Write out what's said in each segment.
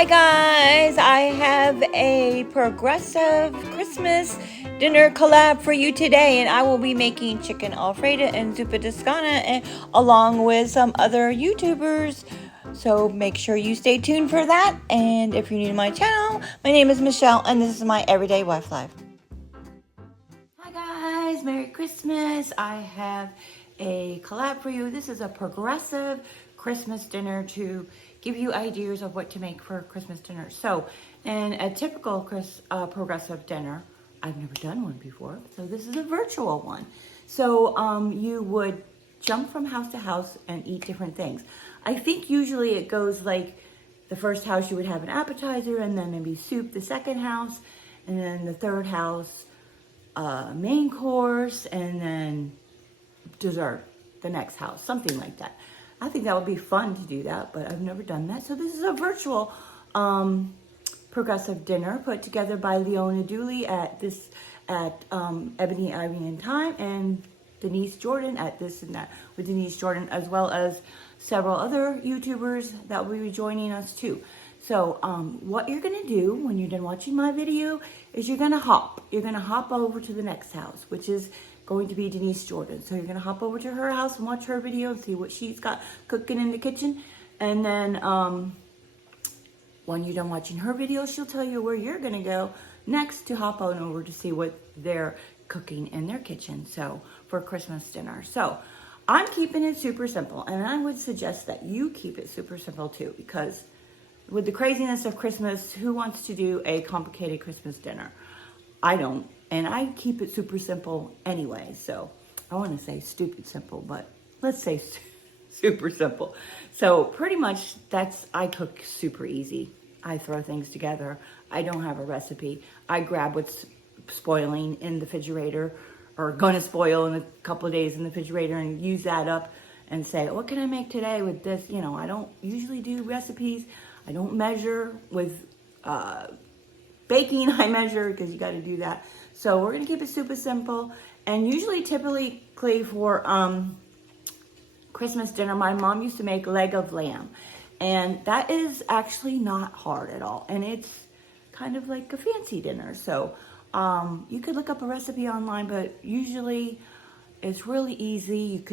Hi guys, I have a progressive Christmas dinner collab for you today, and I will be making chicken Alfredo and Zuppa Tuscana and along with some other YouTubers. So make sure you stay tuned for that. And if you're new to my channel, my name is Michelle and this is my Everyday Wife Life. Hi guys, Merry Christmas. I have a collab for you. This is a progressive Christmas dinner to give you ideas of what to make for Christmas dinner. So in a typical progressive dinner, I've never done one before, so this is a virtual one. So you would jump from house to house and eat different things. I think usually it goes like the first house you would have an appetizer and then maybe soup the second house, and then the third house main course, and then dessert the next house, something like that. I think that would be fun to do that, but I've never done that. So this is a virtual progressive dinner put together by Leona Dooley at Ebony, Ivy, and Time, and Denise Jordan at This and That with Denise Jordan, as well as several other YouTubers that will be joining us too. So what you're gonna do when you're done watching my video is you're gonna hop over to the next house, which is going to be Denise Jordan. So you're gonna hop over to her house and watch her video and see what she's got cooking in the kitchen. And then when you're done watching her video, she'll tell you where you're gonna go next to hop on over to see what they're cooking in their kitchen. So for Christmas dinner. So I'm keeping it super simple, and I would suggest that you keep it super simple too, because with the craziness of Christmas, who wants to do a complicated Christmas dinner? I don't, and I keep it super simple anyway. So I want to say stupid simple, but let's say super simple. So pretty much I cook super easy. I throw things together. I don't have a recipe. I grab what's spoiling in the refrigerator or gonna spoil in a couple of days in the refrigerator and use that up and say, what can I make today with this? You know, I don't usually do recipes. I don't measure with baking. I measure because you got to do that. So we're going to keep it super simple. And usually, typically for Christmas dinner, my mom used to make leg of lamb. And that is actually not hard at all. And it's kind of like a fancy dinner. So you could look up a recipe online, but usually it's really easy.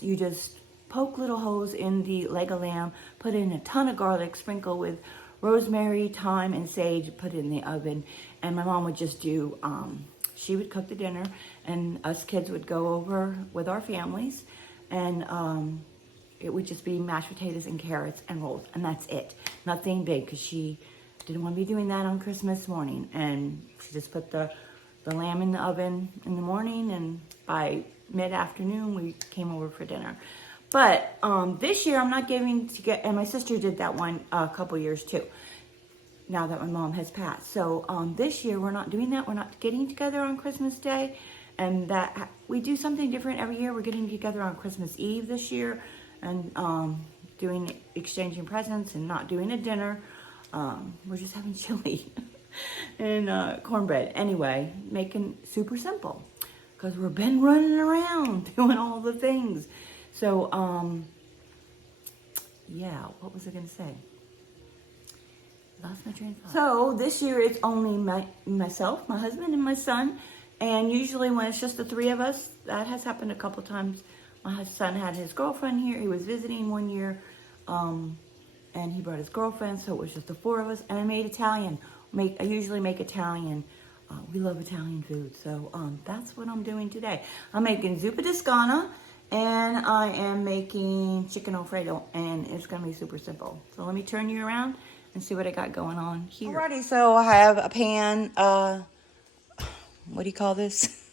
You just poke little holes in the leg of lamb, put in a ton of garlic, sprinkle with rosemary, thyme, and sage, put it in the oven. And my mom would just do, she would cook the dinner, and us kids would go over with our families, and it would just be mashed potatoes and carrots and rolls, and that's it. Nothing big, because she didn't want to be doing that on Christmas morning. And she just put the lamb in the oven in the morning, and by mid-afternoon, we came over for dinner. But this year I'm not giving to get, and my sister did that one a couple years too, now that my mom has passed. So this year we're not doing that. We're not getting together on Christmas Day, and that we do something different every year. We're getting together on Christmas Eve this year, and exchanging presents and not doing a dinner. We're just having chili and cornbread. Anyway, making super simple because we've been running around doing all the things. So, yeah, what was I going to say? Lost my train of thought. So, this year it's only myself, my husband, and my son. And usually when it's just the three of us, that has happened a couple times. My son had his girlfriend here. He was visiting one year, and he brought his girlfriend, so it was just the four of us. And I made Italian. I usually make Italian. We love Italian food, so that's what I'm doing today. I'm making Zuppa Tuscana, and I am making chicken Alfredo, and it's gonna be super simple. So let me turn you around and see what I got going on here. Alrighty, so I have a pan, what do you call this?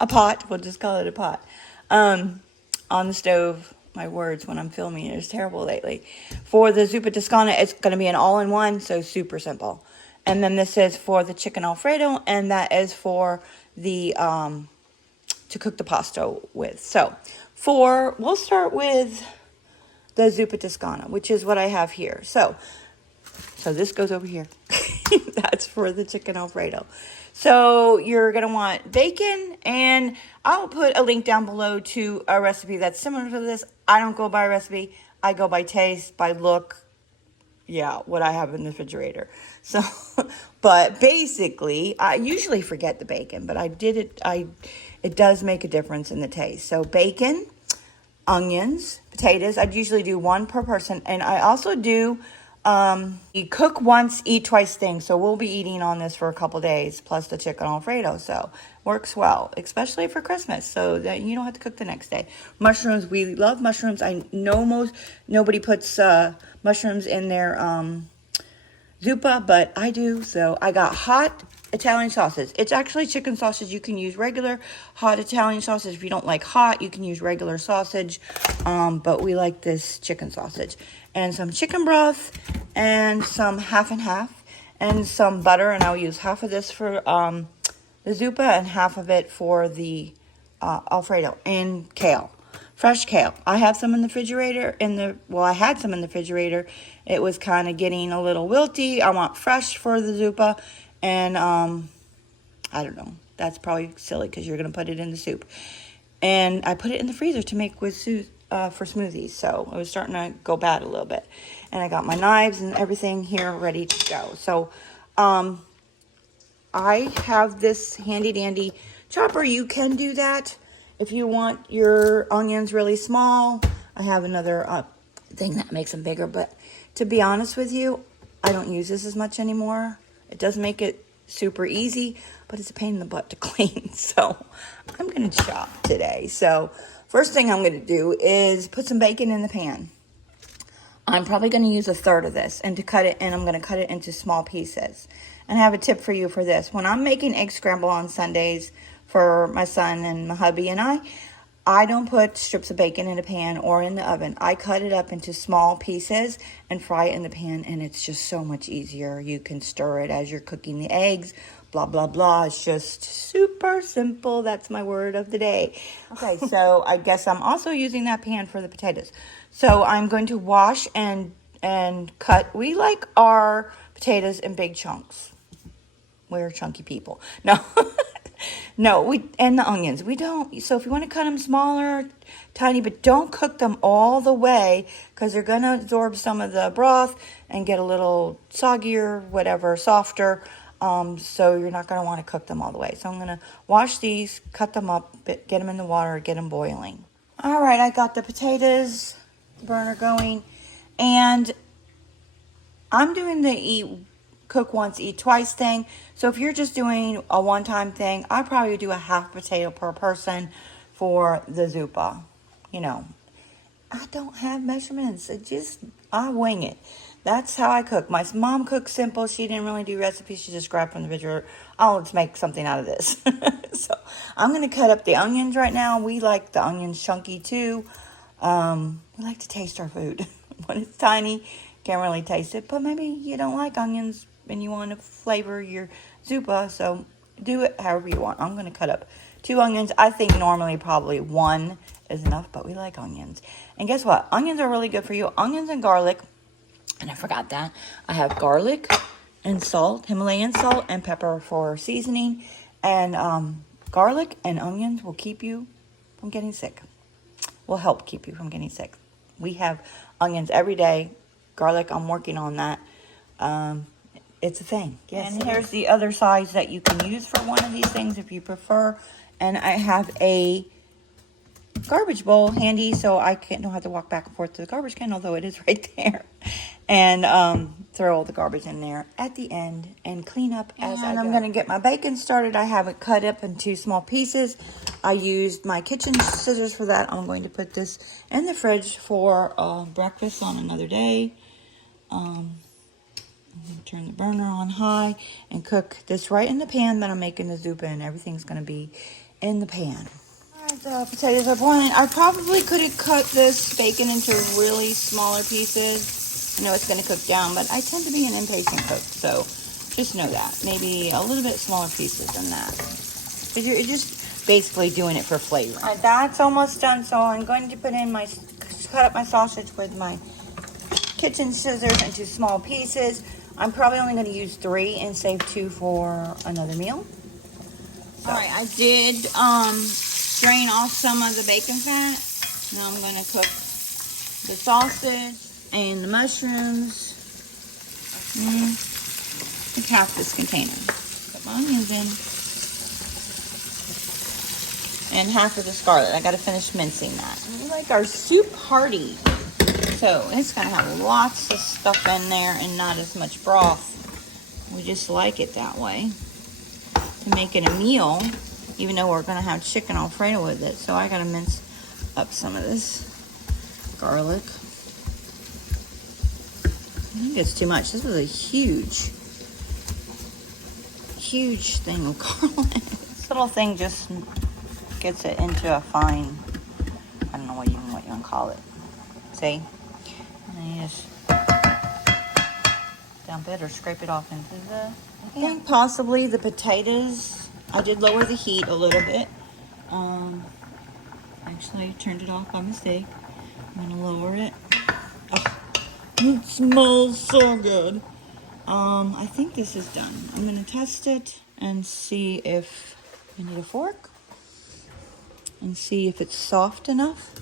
A pot, we'll just call it a pot, on the stove. My words when I'm filming it is terrible lately. For the Zuppa Tuscana, it's gonna be an all-in-one, so super simple. And then this is for the chicken Alfredo, and that is for the, to cook the pasta with. So we'll start with the Zuppa Tuscana, which is what I have here. So this goes over here. That's for the chicken Alfredo. So you're going to want bacon, and I'll put a link down below to a recipe that's similar to this. I don't go by recipe. I go by taste, by look, yeah, what I have in the refrigerator. So, but basically, I usually forget the bacon, but it does make a difference in the taste. So bacon, onions, potatoes. I'd usually do one per person. And I also do, you cook once, eat twice thing. So we'll be eating on this for a couple days, plus the chicken Alfredo. So works well, especially for Christmas. So that you don't have to cook the next day. Mushrooms, we love mushrooms. I know nobody puts mushrooms in their Zuppa, but I do. So I got hot Italian sausage. It's actually chicken sausage. You can use regular hot Italian sausage. If you don't like hot, you can use regular sausage. But we like this chicken sausage. And some chicken broth and some half and half and some butter. And I'll use half of this for the Zuppa and half of it for the Alfredo and kale. Fresh kale. I have some in the refrigerator. I had some in the refrigerator. It was kind of getting a little wilty. I want fresh for the Zuppa. And I don't know. That's probably silly because you're going to put it in the soup. And I put it in the freezer to make with for smoothies. So it was starting to go bad a little bit. And I got my knives and everything here ready to go. So I have this handy dandy chopper. You can do that if you want your onions really small. I have another thing that makes them bigger. But to be honest with you, I don't use this as much anymore. It does make it super easy, but it's a pain in the butt to clean. So I'm going to chop today. So first thing I'm going to do is put some bacon in the pan. I'm probably going to use a third of this and I'm going to cut it into small pieces. And I have a tip for you for this. When I'm making egg scramble on Sundays for my son and my hubby and I don't put strips of bacon in a pan or in the oven. I cut it up into small pieces and fry it in the pan, and it's just so much easier. You can stir it as you're cooking the eggs, blah, blah, blah. It's just super simple. That's my word of the day. Okay, so I guess I'm also using that pan for the potatoes. So I'm going to wash and cut. We like our potatoes in big chunks. We're chunky people. No. No, and the onions, we don't. So if you want to cut them smaller, tiny, but don't cook them all the way because they're going to absorb some of the broth and get a little soggier, whatever, softer. So you're not going to want to cook them all the way. So I'm going to wash these, cut them up, get them in the water, get them boiling. All right, I got the potatoes, burner going, and I'm doing the cook once, eat twice thing. So if you're just doing a one-time thing, I probably do a half potato per person for the Zuppa. You know, I don't have measurements. I wing it. That's how I cook. My mom cooks simple. She didn't really do recipes. She just grabbed from the refrigerator. Let's make something out of this. So I'm going to cut up the onions right now. We like the onions chunky too. We like to taste our food. When it's tiny, can't really taste it. But maybe you don't like onions and you want to flavor your Zuppa, so do it however you want. I'm going to cut up 2 onions. I think normally probably 1 is enough, but we like onions. And guess what? Onions are really good for you. Onions and garlic. And I forgot that. I have garlic and salt, Himalayan salt and pepper for seasoning. And garlic and onions will keep you from getting sick. Will help keep you from getting sick. We have onions every day. Garlic, I'm working on that. It's a thing. Yes. And here's the other size that you can use for one of these things if you prefer. And I have a garbage bowl handy so I don't have to walk back and forth to the garbage can, although it is right there. And throw all the garbage in there at the end and clean up as I go. And I'm going to get my bacon started. I have it cut up into small pieces. I used my kitchen scissors for that. I'm going to put this in the fridge for breakfast on another day. I'm going to turn the burner on high and cook this right in the pan that I'm making the Zuppa, and everything's going to be in the pan. Alright, the potatoes are boiling. I probably could have cut this bacon into really smaller pieces. I know it's going to cook down, but I tend to be an impatient cook, so just know that. Maybe a little bit smaller pieces than that. Because you're just basically doing it for flavor. Alright, that's almost done, so I'm going to cut up my sausage with my kitchen scissors into small pieces. I'm probably only going to use 3 and save 2 for another meal. So. Alright, I did drain off some of the bacon fat. Now I'm going to cook the sausage and the mushrooms It's half this container. Put my onions in. And half of the scarlet. I got to finish mincing that. And we like our soup hearty. So it's going to have lots of stuff in there and not as much broth. We just like it that way. To make it a meal, even though we're going to have chicken Alfredo with it. So I got to mince up some of this garlic. I think it's too much. This was a huge thing of garlic. This little thing just gets it into a fine, I don't know what you want to call it. See? And you just dump it or scrape it off into the... I think possibly the potatoes, I did lower the heat a little bit. Actually, I turned it off by mistake. I'm going to lower it. Oh, it smells so good. I think this is done. I'm going to test it and see if I need a fork. And see if it's soft enough,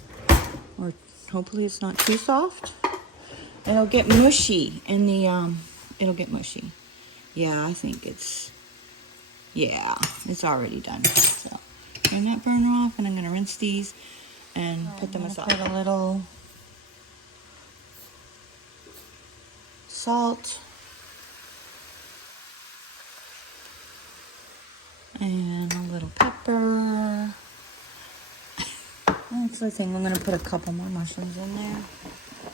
or hopefully it's not too soft. It'll get mushy in the, it'll get mushy. Yeah, I think it's already done. So, turn that burner off, and I'm gonna rinse these and put them aside. Put a little salt. And a little pepper. That's the thing, I'm going to put a couple more mushrooms in there.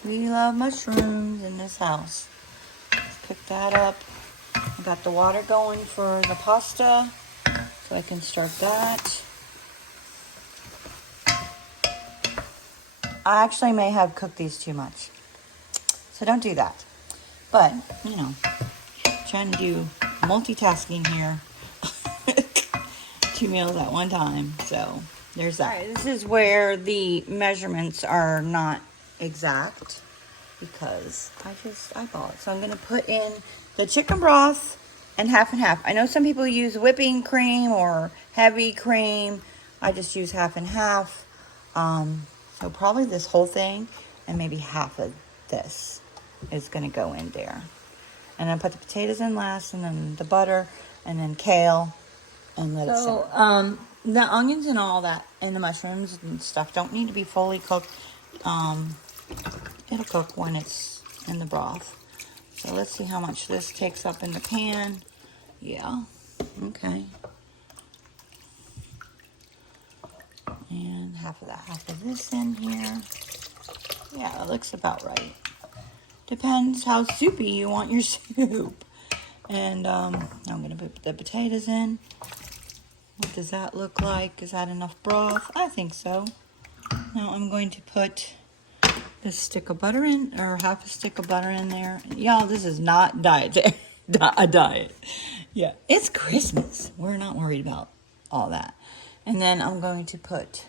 We love mushrooms in this house. Let's pick that up. I got the water going for the pasta, so I can start that. I actually may have cooked these too much, so don't do that. But, you know, trying to do multitasking here. 2 meals at one time, so... There's that. Right, this is where the measurements are not exact because I just eyeball it. So I'm going to put in the chicken broth and half. I know some people use whipping cream or heavy cream. I just use half and half. So probably this whole thing and maybe half of this is going to go in there. And then put the potatoes in last, and then the butter, and then kale, and let it simmer. The onions and all that, and the mushrooms and stuff don't need to be fully cooked. It'll cook when it's in the broth. So let's see how much this takes up in the pan. Yeah, okay. And half of this in here. Yeah, it looks about right. Depends how soupy you want your soup. And I'm going to put the potatoes in. What does that look like? Is that enough broth? I think so. Now I'm going to put this stick of butter in, or half a stick of butter in there. Y'all, this is not a diet. Yeah, it's Christmas. We're not worried about all that. And then I'm going to put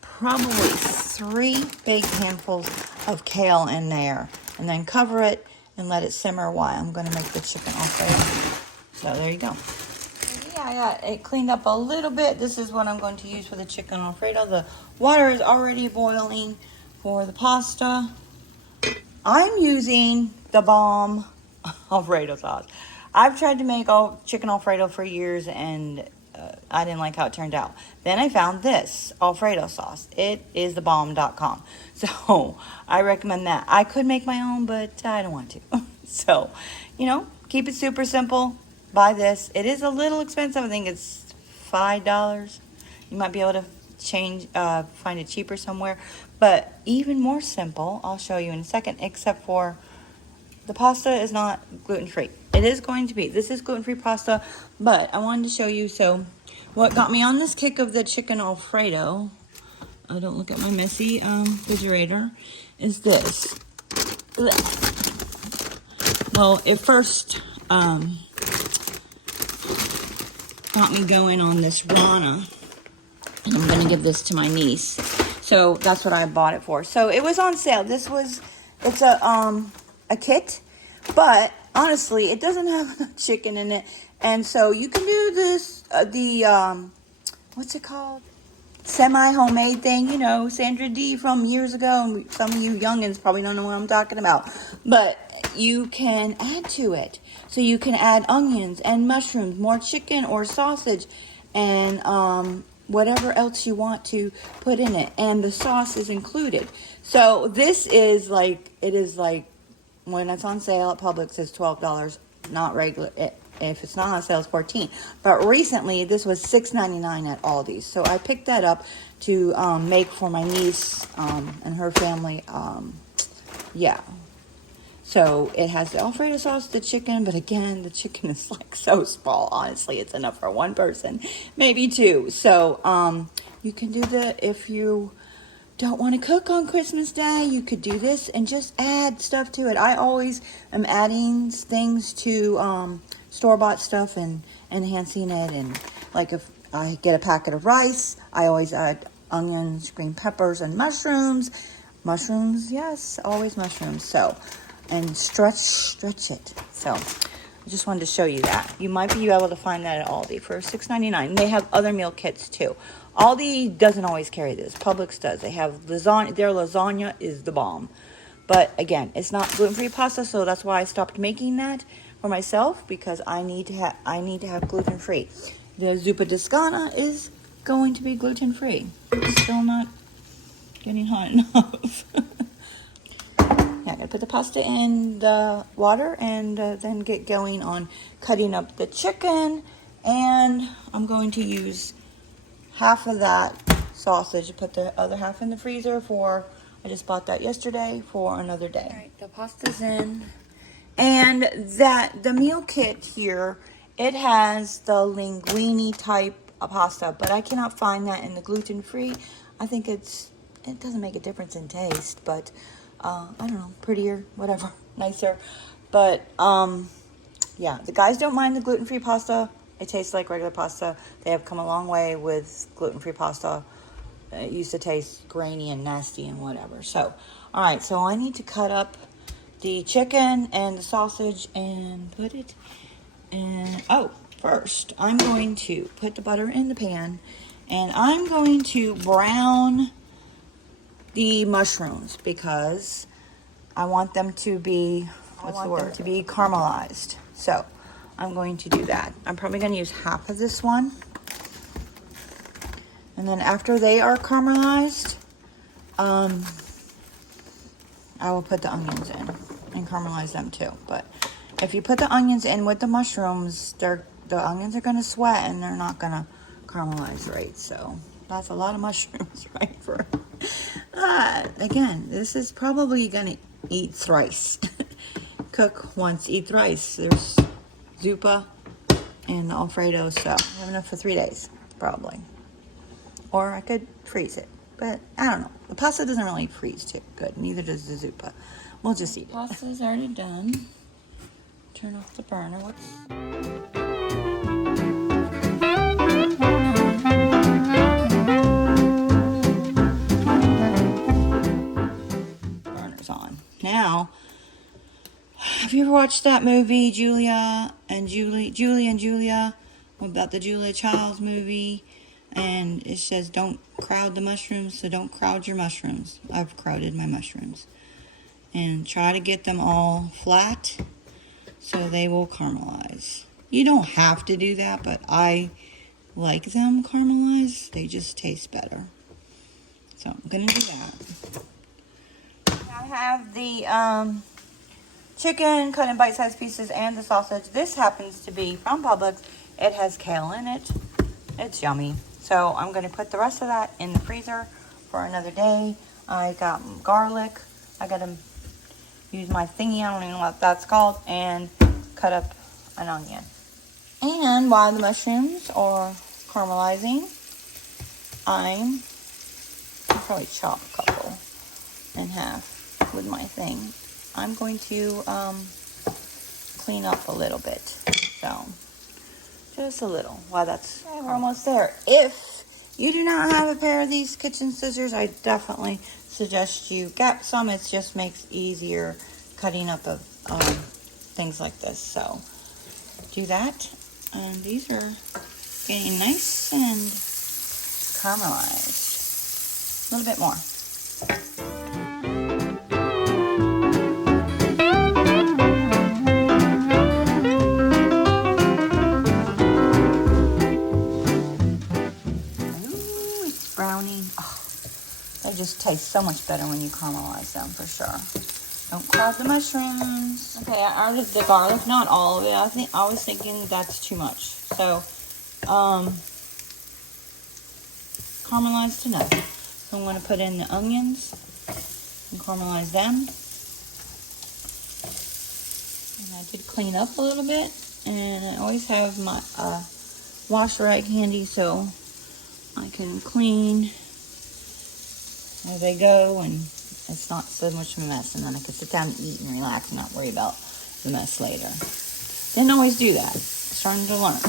probably 3 big handfuls of kale in there. And then cover it and let it simmer while I'm going to make the chicken Alfredo. So there you go. Yeah, I got it cleaned up a little bit. This is what I'm going to use for the chicken Alfredo. The water is already boiling for the pasta. I'm using the bomb Alfredo sauce. I've tried to make chicken Alfredo for years, and I didn't like how it turned out. Then I found this Alfredo sauce. It is thebomb.com. So I recommend that. I could make my own, but I don't want to. So, you know, keep it super simple. Buy this. It is a little expensive. I think it's $5. You might be able to find it cheaper somewhere. But even more simple, I'll show you in a second, except for the pasta is not gluten-free. It is going to be. This is gluten-free pasta, but I wanted to show you. So what got me on this kick of the chicken Alfredo, I don't look at my messy refrigerator, is this. Well, it first got me going on this Rana, and I'm going to give this to my niece. So that's what I bought it for. So it was on sale. It's a kit, but honestly, it doesn't have enough chicken in it. And so you can do this, what's it called? semi-homemade thing, you know, Sandra D from years ago, and some of you youngins probably don't know what I'm talking about, but you can add to it. So you can add onions and mushrooms, more chicken or sausage, and whatever else you want to put in it, and the sauce is included. So this is like, it is like, when it's on sale at Publix, it's $12, not regular. If it's not on sale, it's $14. But recently, this was $6.99 at Aldi's. So I picked that up to make for my niece and her family. Yeah. So it has the Alfredo sauce, the chicken, but again, the chicken is like so small. Honestly, it's enough for one person, maybe two. So you can do if you don't want to cook on Christmas Day, you could do this and just add stuff to it. I always am adding things to store-bought stuff and enhancing it. And like if I get a packet of rice, I always add onions, green peppers, and mushrooms. Mushrooms, yes, always mushrooms. So, and stretch it. So I just wanted to show you that. You might be able to find that at Aldi for $6.99. They have other meal kits too. Aldi doesn't always carry this. Publix does. They have lasagna. Their lasagna is the bomb. But again, it's not gluten-free pasta, so that's why I stopped making that for myself, because I need to have gluten-free. The Zuppa Tuscana is going to be gluten-free. It's still not getting hot enough. Yeah, I'm going to put the pasta in the water and then get going on cutting up the chicken. And I'm going to use half of that sausage, put the other half in the freezer for, I just bought that yesterday, for another day. All right, the pasta's in. And the meal kit here, it has the linguine type of pasta, but I cannot find that in the gluten-free. I think it doesn't make a difference in taste, but I don't know, prettier, whatever, nicer. But yeah, the guys don't mind the gluten-free pasta. It tastes like regular pasta. They have come a long way with gluten-free pasta. It used to taste grainy and nasty and whatever. So, all right, so I need to cut up the chicken and the sausage and put it in. Oh, first, I'm going to put the butter in the pan, and I'm going to brown the mushrooms because I want them to be, caramelized. So I'm going to do that. I'm probably going to use half of this one. And then after they are caramelized, I will put the onions in and caramelize them too. But if you put the onions in with the mushrooms, the onions are going to sweat and they're not going to caramelize right. So that's a lot of mushrooms, right? For again, this is probably going to eat thrice. Cook once, eat thrice. There's Zuppa and Alfredo, so I have enough for 3 days, probably. Or I could freeze it, but I don't know. The pasta doesn't really freeze too good, neither does the Zuppa. We'll just eat it. Pasta's already done. Turn off the burner. Burner's on. Now, have you ever watched that movie, Julie and Julia, about the Julia Childs movie? And it says, don't crowd the mushrooms, so don't crowd your mushrooms. I've crowded my mushrooms. And try to get them all flat so they will caramelize. You don't have to do that, but I like them caramelized. They just taste better. So I'm going to do that. I have the chicken cut in bite-sized pieces and the sausage. This happens to be from Publix. It has kale in it. It's yummy. So I'm going to put the rest of that in the freezer for another day. I got garlic. I got to use my thingy, I don't even know what that's called, and cut up an onion. And while the mushrooms are caramelizing, I'll probably chop a couple in half with my thing. I'm going to clean up a little bit. So, just a little. Wow, we're almost there. If you do not have a pair of these kitchen scissors, I definitely suggest you get some. It just makes easier cutting up of things like this. So, do that. And these are getting nice and caramelized. A little bit more. Ooh, it's browning. Oh, they just taste so much better when you caramelize them, for sure. Don't clog the mushrooms. Okay, I added the garlic, not all of it. I was thinking that's too much. So, caramelized enough. So I'm going to put in the onions and caramelize them. And I did clean up a little bit, and I always have my washer rag handy so I can clean as I go, and it's not so much of a mess, and then I can sit down and eat and relax and not worry about the mess later. Didn't always do that. Starting to learn.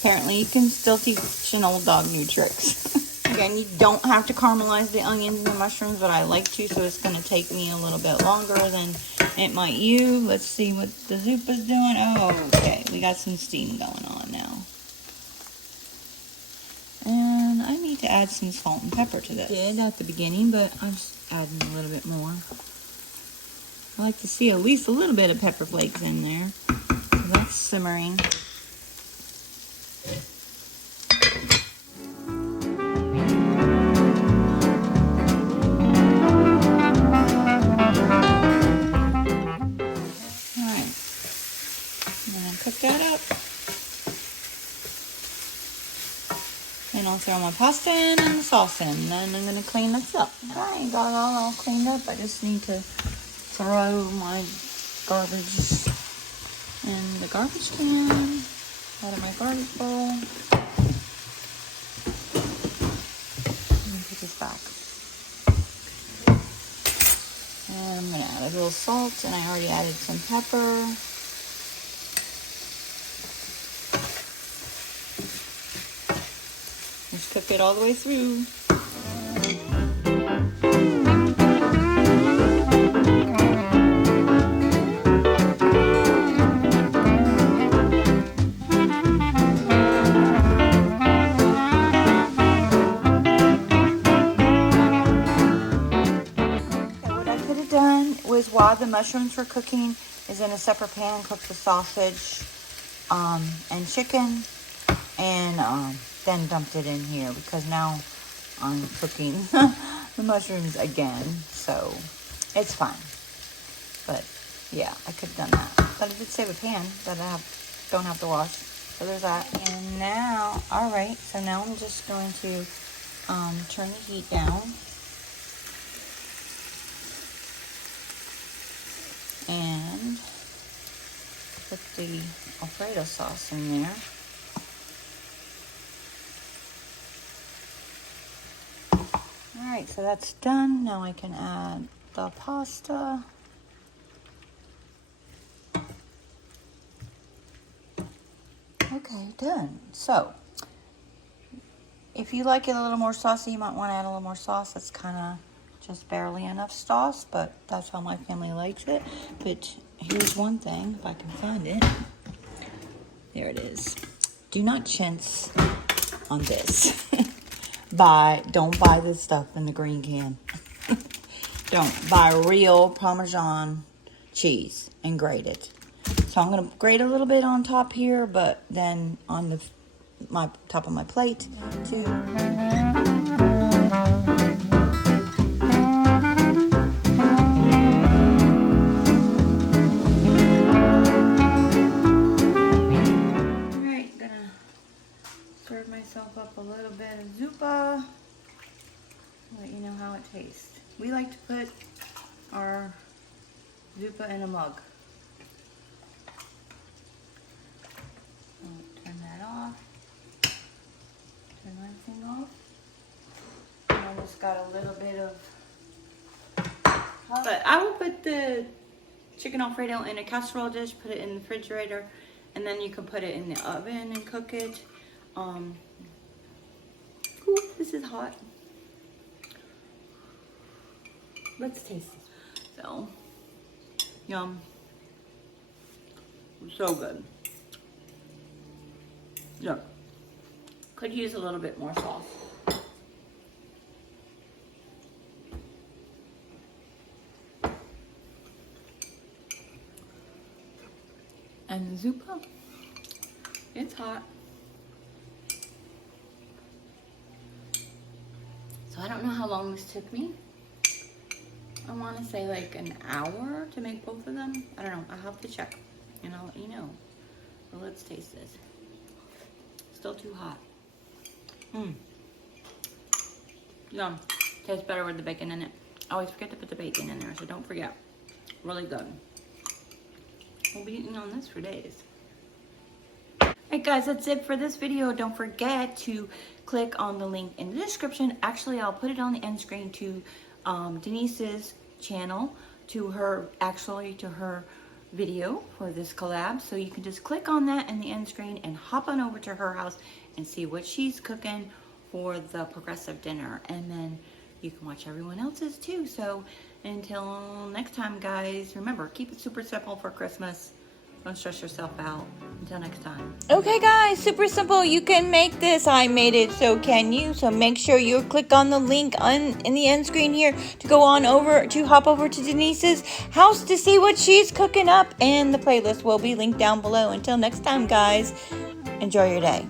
Apparently you can still teach an old dog new tricks. Again, you don't have to caramelize the onions and the mushrooms, but I like to, so it's going to take me a little bit longer than it might you. Let's see what the Zuppa's doing. Oh, okay. We got some steam going on now. And I need to add some salt and pepper to this. I did at the beginning, but I'm just adding a little bit more. I like to see at least a little bit of pepper flakes in there. So that's simmering. Alright. And then cook that up. And I'll throw my pasta in and the sauce in. And then I'm going to clean this up. Alright, got it all cleaned up. I just need to throw my garbage in the garbage can. Out of my garbage bowl. And put this back. And I'm going to add a little salt. And I already added some pepper. Just cook it all the way through. What I could have done was, while the mushrooms were cooking, is in a separate pan cook the sausage and chicken, and then dumped it in here, because now I'm cooking the mushrooms again, so it's fine. But yeah, I could have done that. But I did save a pan that I don't have to wash. So there's that. And now, alright, so now I'm just going to turn the heat down. And put the Alfredo sauce in there. Alright, so that's done. Now I can add the pasta. Okay, done. So, if you like it a little more saucy, you might want to add a little more sauce. That's kind of just barely enough sauce, but that's how my family likes it. But here's one thing, if I can find it. There it is. Do not chintz on this. Don't buy this stuff in the green can. Don't buy real Parmesan cheese and grate it. So I'm gonna grate a little bit on top here, but then on the top of my plate too. Alright, gonna serve myself up a little bit of Zuppa. Let you know how it tastes. We like to put our Zuppa in a mug. Turn that off. Turn my thing off. I almost got a little bit of... But I will put the chicken Alfredo in a casserole dish, put it in the refrigerator, and then you can put it in the oven and cook it. Ooh, this is hot. Let's taste it. So, yum. So good. Yeah. Could use a little bit more sauce. And Zuppa, it's hot. So I don't know how long this took me. I want to say like an hour to make both of them. I don't know. I'll have to check and I'll let you know. But let's taste this. Still too hot. Yum. Tastes better with the bacon in it. I always forget to put the bacon in there, so don't forget. Really good. We'll be eating on this for days. Alright guys, that's it for this video. Don't forget to click on the link in the description. Actually, I'll put it on the end screen to Denise's channel, to her video for this collab. So you can just click on that in the end screen and hop on over to her house and see what she's cooking for the progressive dinner. And then you can watch everyone else's too. So until next time, guys, remember, keep it super simple for Christmas. Don't stress yourself out. Until next time. Okay, guys, super simple. You can make this. I made it, so can you. So make sure you click on the link in the end screen here to go on over, to hop over to Denise's house to see what she's cooking up. And the playlist will be linked down below. Until next time, guys, enjoy your day.